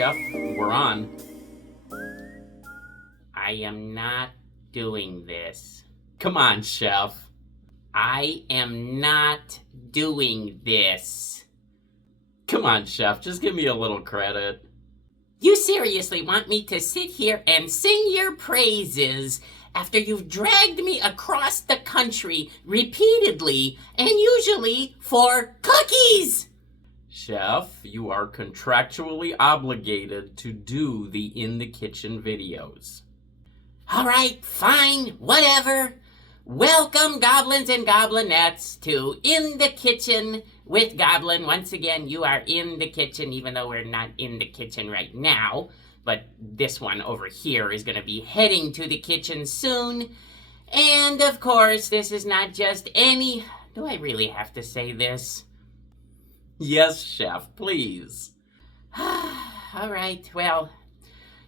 Chef, we're on. I am not doing this. Come on, Chef. I am not doing this. Come on, Chef, just give me a little credit. You seriously want me to sit here and sing your praises after you've dragged me across the country repeatedly and usually for cookies? Chef, you are contractually obligated to do the In the Kitchen videos. All right, fine, whatever. Welcome, goblins and goblinettes, to In the Kitchen with Goblin. Once again, you are in the kitchen, even though we're not in the kitchen right now. But this one over here is going to be heading to the kitchen soon. And, of course, this is not just any... Do I really have to say this? Yes, Chef, please. All right, well...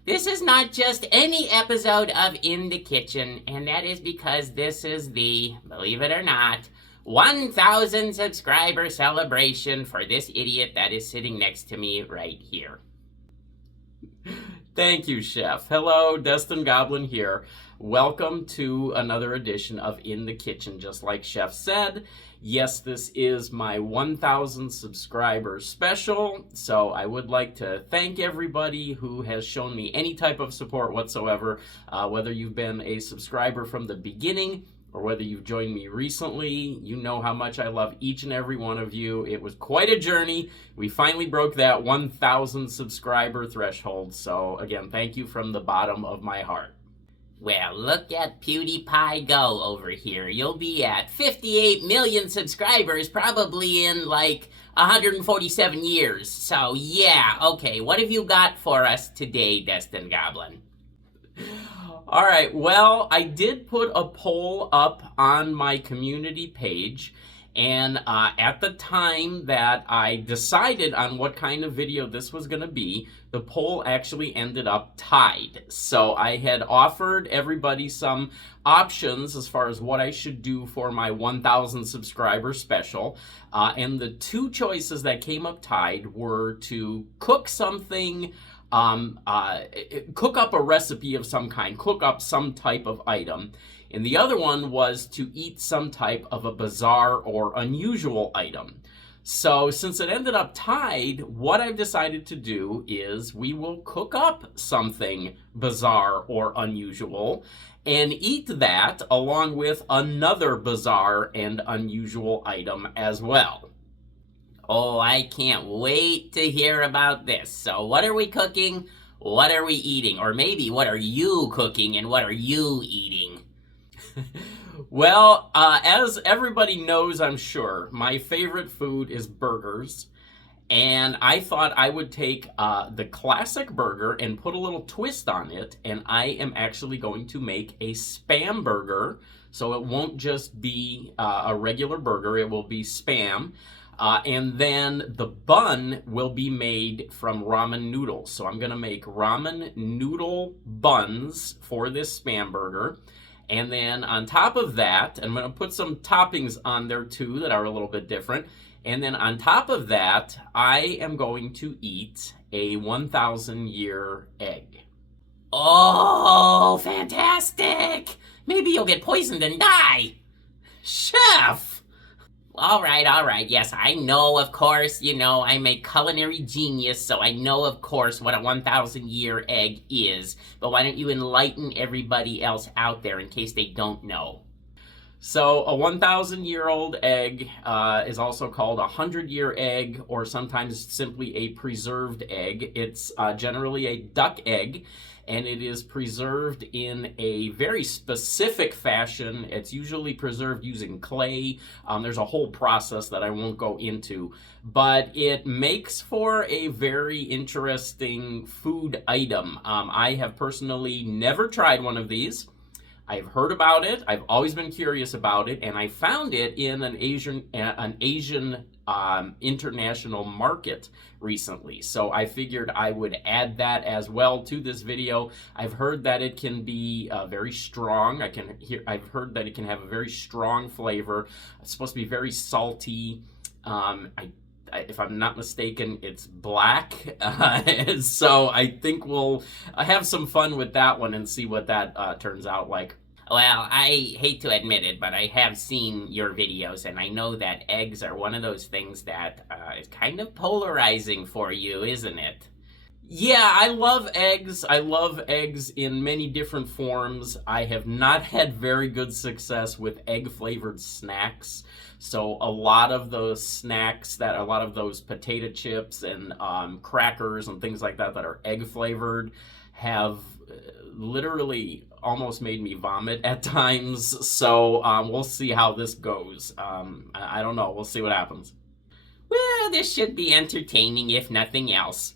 This is not just any episode of In the Kitchen, and that is because this is the, believe it or not, 1,000 subscriber celebration for this idiot that is sitting next to me right here. Thank you, Chef. Hello, Destin Goblin here. Welcome to another edition of In the Kitchen. Just like Chef said, yes, this is my 1,000 subscribers special, so I would like to thank everybody who has shown me any type of support whatsoever, whether you've been a subscriber from the beginning or whether you've joined me recently. You know how much I love each and every one of you. It was quite a journey. We finally broke that 1,000 subscriber threshold, so again, thank you from the bottom of my heart. Well, look at PewDiePie go over here. You'll be at 58 million subscribers probably in like 147 years. So yeah, okay, what have you got for us today, Destin Goblin? All right, well, I did put a poll up on my community page, and at the time that I decided on what kind of video this was going to be, the poll actually ended up tied. So I had offered everybody some options as far as what I should do for my 1,000 subscriber special, and the two choices that came up tied were to cook something, cook up a recipe of some kind, cook up some type of item, and the other one was to eat some type of a bizarre or unusual item. So since it ended up tied, what I've decided to do is we will cook up something bizarre or unusual and eat that along with another bizarre and unusual item as well. Oh, I can't wait to hear about this. So what are we cooking? What are we eating? Or maybe what are you cooking and what are you eating? Well, as everybody knows, I'm sure, my favorite food is burgers. And I thought I would take the classic burger and put a little twist on it. And I am actually going to make a Spam burger. So it won't just be a regular burger, it will be Spam. And then the bun will be made from ramen noodles. So I'm going to make ramen noodle buns for this Spam burger. And then on top of that, I'm going to put some toppings on there too that are a little bit different. And then on top of that, I am going to eat a 1,000-year egg. Oh, fantastic! Maybe you'll get poisoned and die. Chef! All right, yes, I know, of course, you know, I'm a culinary genius, so I know, of course, what a 1,000-year egg is, but why don't you enlighten everybody else out there in case they don't know? So, a 1,000-year-old egg is also called a 100-year egg, or sometimes simply a preserved egg. It's generally a duck egg, and it is preserved in a very specific fashion. It's usually preserved using clay. There's a whole process that I won't go into, but it makes for a very interesting food item. I have personally never tried one of these. I've heard about it. I've always been curious about it, and I found it in an Asian international market recently. So I figured I would add that as well to this video. I've heard that it can be very strong. I've heard that it can have a very strong flavor. It's supposed to be very salty. if I'm not mistaken, it's black. So I think we'll have some fun with that one and see what that turns out like. Well, I hate to admit it, but I have seen your videos, and I know that eggs are one of those things that is kind of polarizing for you, isn't it? Yeah, I love eggs. I love eggs in many different forms. I have not had very good success with egg-flavored snacks. So a lot of those snacks a lot of those potato chips and crackers and things like that are egg-flavored have literally almost made me vomit at times. So we'll see how this goes. I don't know. We'll see what happens. Well, this should be entertaining if nothing else.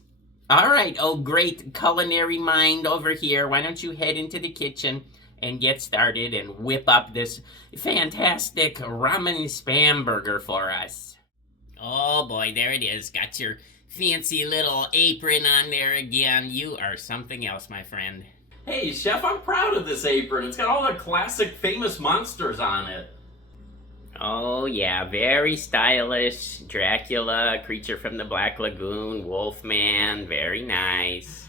All right, oh great culinary mind over here, why don't you head into the kitchen and get started and whip up this fantastic ramen spam burger for us. Oh boy, there it is. Got your fancy little apron on there again. You are something else, my friend. Hey, Chef, I'm proud of this apron. It's got all the classic famous monsters on it. Oh yeah, very stylish. Dracula, Creature from the Black Lagoon, Wolfman, very nice.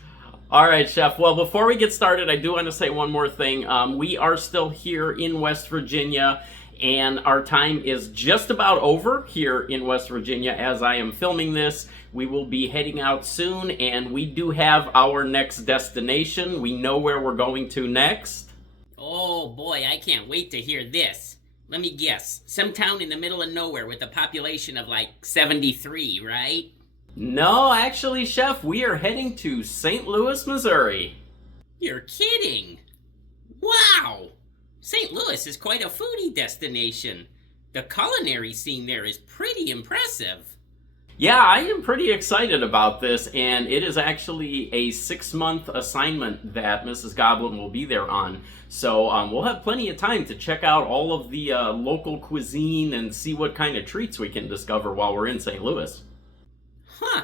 All right, Chef. Well, before we get started, I do want to say one more thing. We are still here in West Virginia, and our time is just about over here in West Virginia as I am filming this. We will be heading out soon, and we do have our next destination. We know where we're going to next. Oh boy, I can't wait to hear this. Let me guess, some town in the middle of nowhere with a population of like 73, right? No, actually, Chef, we are heading to St. Louis, Missouri. You're kidding! Wow! St. Louis is quite a foodie destination. The culinary scene there is pretty impressive. Yeah, I am pretty excited about this, and it is actually a 6-month assignment that Mrs. Goblin will be there on. So we'll have plenty of time to check out all of the local cuisine and see what kind of treats we can discover while we're in St. Louis. Huh.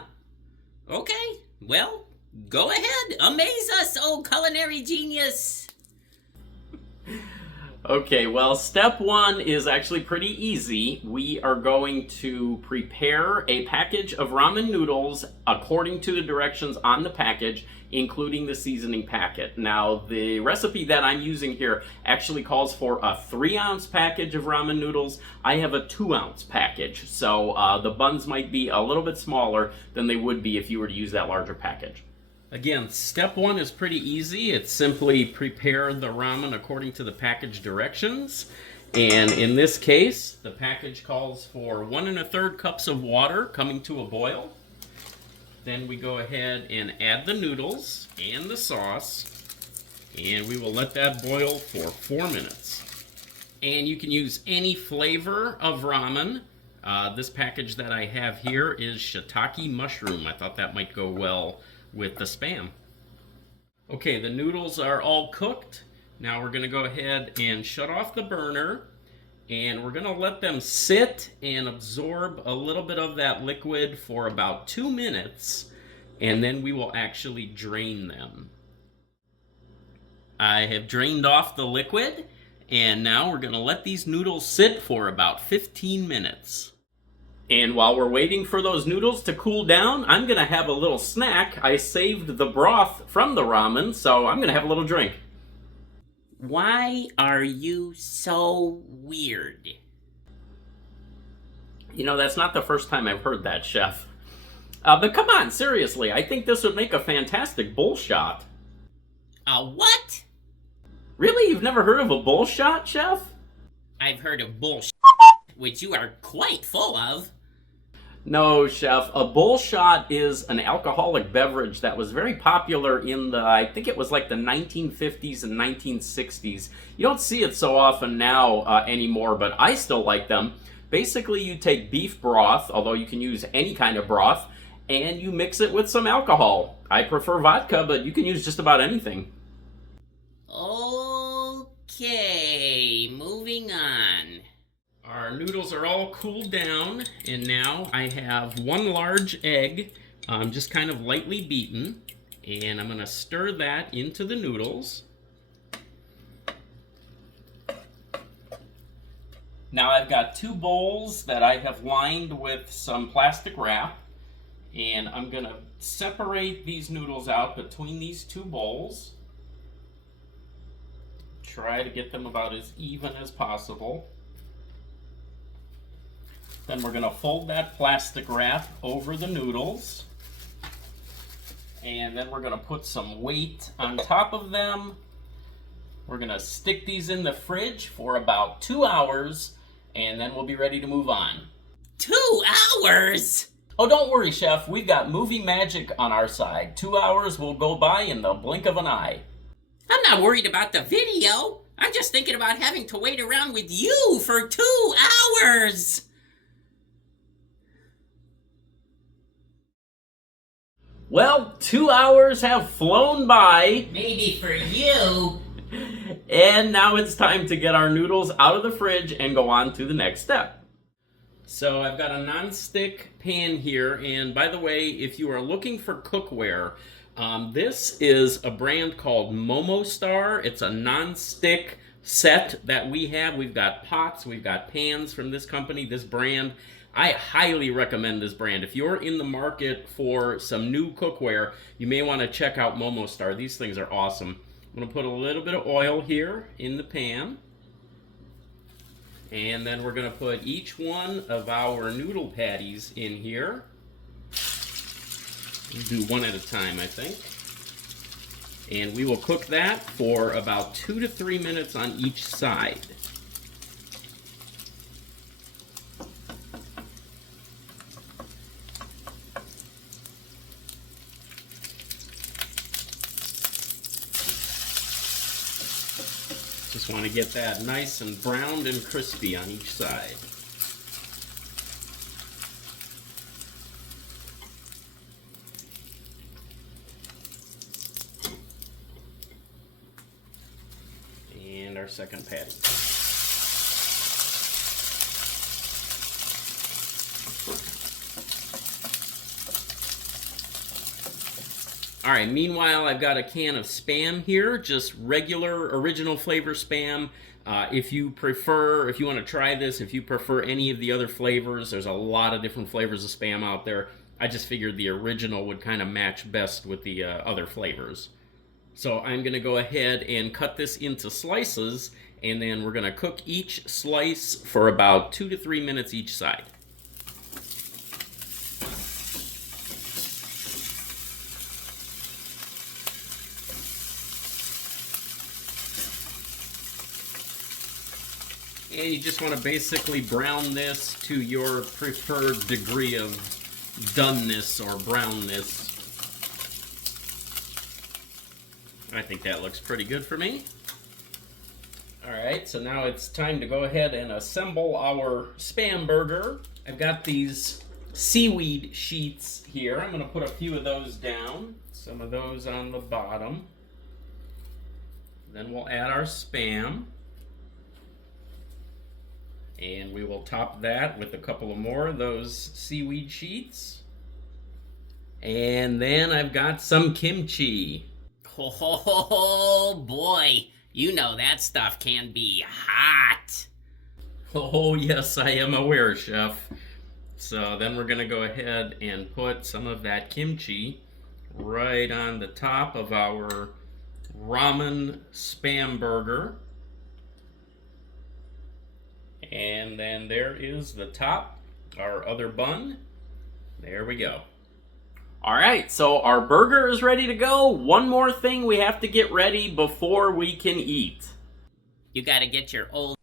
Okay. Well, go ahead. Amaze us, oh culinary genius. Okay, well, step 1 is actually pretty easy. We are going to prepare a package of ramen noodles according to the directions on the package, including the seasoning packet. Now, the recipe that I'm using here actually calls for a 3-ounce package of ramen noodles. I have a 2-ounce package, so the buns might be a little bit smaller than they would be if you were to use that larger package. Again, step 1 is pretty easy. It's simply prepare the ramen according to the package directions. And in this case, the package calls for 1 1/3 cups of water coming to a boil. Then we go ahead and add the noodles and the sauce. And we will let that boil for 4 minutes. And you can use any flavor of ramen. This package that I have here is shiitake mushroom. I thought that might go well with the spam. Okay, the noodles are all cooked. Now we're going to go ahead and shut off the burner, and we're going to let them sit and absorb a little bit of that liquid for about 2 minutes, and then we will actually drain them. I have drained off the liquid, and now we're going to let these noodles sit for about 15 minutes. And while we're waiting for those noodles to cool down, I'm going to have a little snack. I saved the broth from the ramen, so I'm going to have a little drink. Why are you so weird? You know, that's not the first time I've heard that, Chef. But come on, seriously, I think this would make a fantastic bull shot. A what? Really? You've never heard of a bull shot, Chef? I've heard of bull shot, which you are quite full of. No, Chef. A bull shot is an alcoholic beverage that was very popular in the, I think it was like the 1950s and 1960s. You don't see it so often now anymore, but I still like them. Basically, you take beef broth, although you can use any kind of broth, and you mix it with some alcohol. I prefer vodka, but you can use just about anything. Okay, moving on. Our noodles are all cooled down, and now I have 1 large egg, just kind of lightly beaten, and I'm going to stir that into the noodles. Now I've got 2 bowls that I have lined with some plastic wrap, and I'm going to separate these noodles out between these 2 bowls. Try to get them about as even as possible. Then we're going to fold that plastic wrap over the noodles. And then we're going to put some weight on top of them. We're going to stick these in the fridge for about 2 hours, and then we'll be ready to move on. 2 hours? Oh, don't worry, Chef. We've got movie magic on our side. 2 hours will go by in the blink of an eye. I'm not worried about the video. I'm just thinking about having to wait around with you for 2 hours. Well, 2 hours have flown by. Maybe for you. And now it's time to get our noodles out of the fridge and go on to the next step. So I've got a non-stick pan here, and by the way, if you are looking for cookware, this is a brand called MomoStar. It's a non-stick set that we have. We've got pots, we've got pans from this company, this brand. I highly recommend this brand. If you're in the market for some new cookware, you may want to check out MomoStar. These things are awesome. I'm going to put a little bit of oil here in the pan. And then we're going to put each one of our noodle patties in here. We'll do one at a time, I think. And we will cook that for about 2 to 3 minutes on each side. Just want to get that nice and browned and crispy on each side. And our second patty. Alright, meanwhile I've got a can of Spam here, just regular original flavor Spam. If you want to try this, if you prefer any of the other flavors, there's a lot of different flavors of Spam out there. I just figured the original would kind of match best with the other flavors. So I'm going to go ahead and cut this into slices, and then we're going to cook each slice for about 2 to 3 minutes each side. And you just want to basically brown this to your preferred degree of doneness or brownness. I think that looks pretty good for me. Alright, so now it's time to go ahead and assemble our Spam burger. I've got these seaweed sheets here. I'm going to put a few of those down. Some of those on the bottom. Then we'll add our Spam. And we will top that with a couple of more of those seaweed sheets. And then I've got some kimchi. Oh boy, you know that stuff can be hot. Oh yes, I am aware, Chef. So then we're gonna go ahead and put some of that kimchi right on the top of our ramen Spam burger. And then there is the top, our other bun. There we go. All right, so our burger is ready to go. One more thing we have to get ready before we can eat. You gotta get your old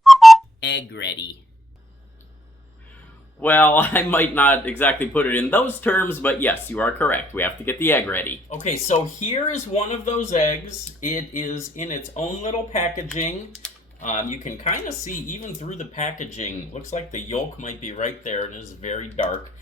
egg ready. Well, I might not exactly put it in those terms, but yes, you are correct. We have to get the egg ready. Okay, so here is one of those eggs. It is in its own little packaging. You can kind of see even through the packaging. Looks like the yolk might be right there. It is very dark.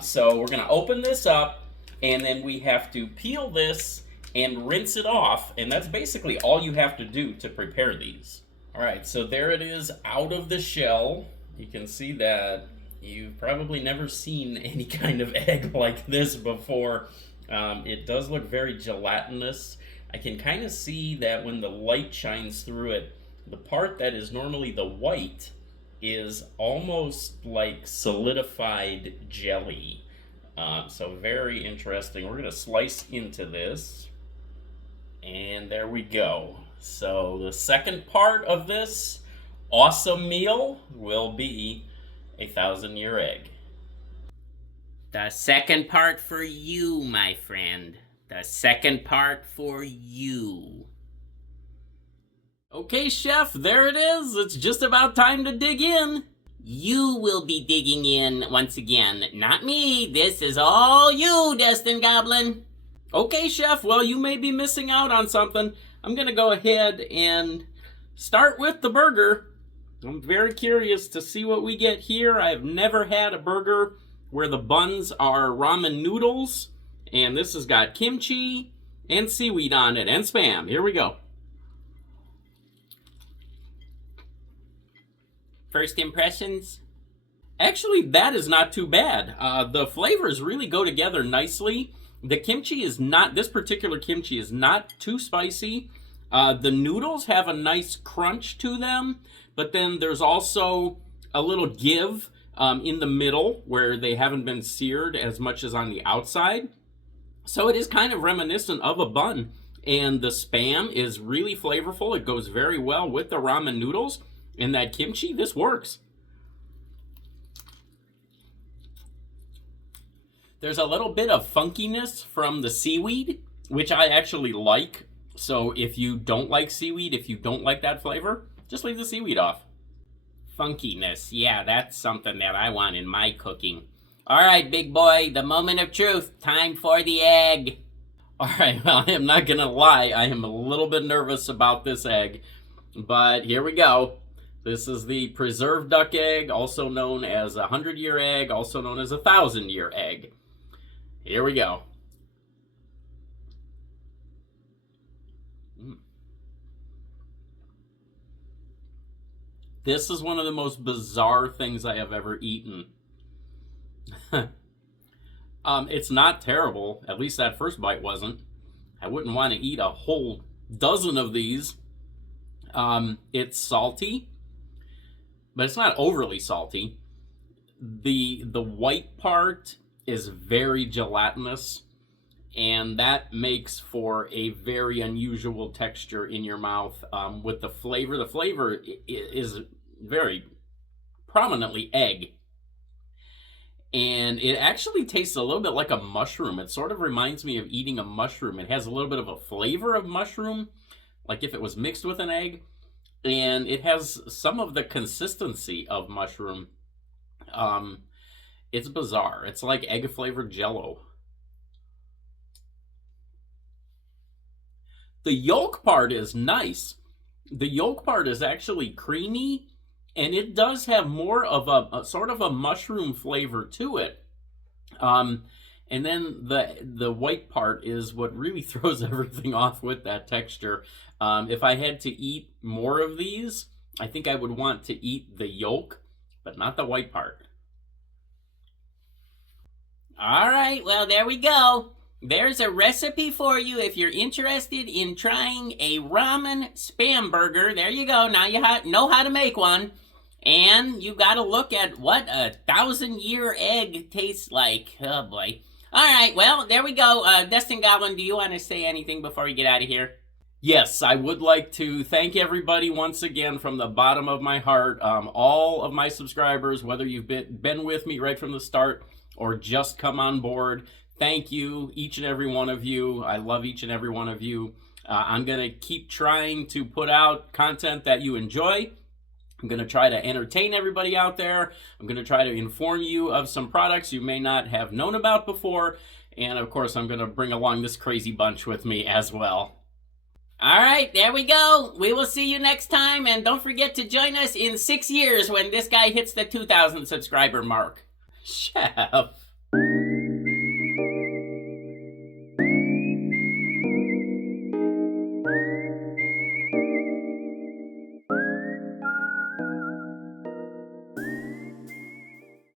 So we're going to open this up, and then we have to peel this and rinse it off. And that's basically all you have to do to prepare these. All right, so there it is out of the shell. You can see that you've probably never seen any kind of egg like this before. It does look very gelatinous. I can kind of see that when the light shines through it, the part that is normally the white is almost like solidified jelly. So very interesting. We're going to slice into this. And there we go. So the second part of this awesome meal will be a 1,000-year egg. The second part for you, my friend. The second part for you. Okay, Chef, there it is. It's just about time to dig in. You will be digging in once again, not me. This is all you, Destin Goblin. Okay, Chef, well, you may be missing out on something. I'm going to go ahead and start with the burger. I'm very curious to see what we get here. I've never had a burger where the buns are ramen noodles, and this has got kimchi and seaweed on it, and Spam. Here we go. First impressions? Actually, that is not too bad. The flavors really go together nicely. The kimchi is not, this particular kimchi is not too spicy. The noodles have a nice crunch to them, but then there's also a little give in the middle where they haven't been seared as much as on the outside. So it is kind of reminiscent of a bun. And the Spam is really flavorful. It goes very well with the ramen noodles. And that kimchi, this works. There's a little bit of funkiness from the seaweed, which I actually like. So if you don't like seaweed, if you don't like that flavor, just leave the seaweed off. Funkiness, yeah, that's something that I want in my cooking. All right, big boy, the moment of truth. Time for the egg. All right, well, I am not going to lie. I am a little bit nervous about this egg, but here we go. This is the preserved duck egg, also known as a 100-year egg, also known as a 1,000-year egg. Here we go. This is one of the most bizarre things I have ever eaten. It's not terrible. At least that first bite wasn't. I wouldn't want to eat a whole dozen of these. It's salty, but it's not overly salty. The white part is very gelatinous, and that makes for a very unusual texture in your mouth with the flavor. The flavor is very prominently egg. And it actually tastes a little bit like a mushroom. It sort of reminds me of eating a mushroom. It has a little bit of a flavor of mushroom, like if it was mixed with an egg. And it has some of the consistency of mushroom. It's bizarre. It's like egg-flavored Jell-O. The yolk part is nice. The yolk part is actually creamy, and it does have more of a sort of a mushroom flavor to it. And then the white part is what really throws everything off with that texture. If I had to eat more of these, I think I would want to eat the yolk, but not the white part. All right, well, there we go. There's a recipe for you if you're interested in trying a ramen Spam burger. There you go. Now you know how to make one. And you got to look at what a 1,000-year egg tastes like. Oh, boy. All right, well, there we go. Destin Goblin, do you want to say anything before we get out of here? Yes, I would like to thank everybody once again from the bottom of my heart. All of my subscribers, whether you've been with me right from the start or just come on board, thank you, each and every one of you. I love each and every one of you. I'm going to keep trying to put out content that you enjoy. I'm going to try to entertain everybody out there. I'm going to try to inform you of some products you may not have known about before. And of course, I'm going to bring along this crazy bunch with me as well. All right, there we go. We will see you next time. And don't forget to join us in 6 years when this guy hits the 2,000 subscriber mark. Chef.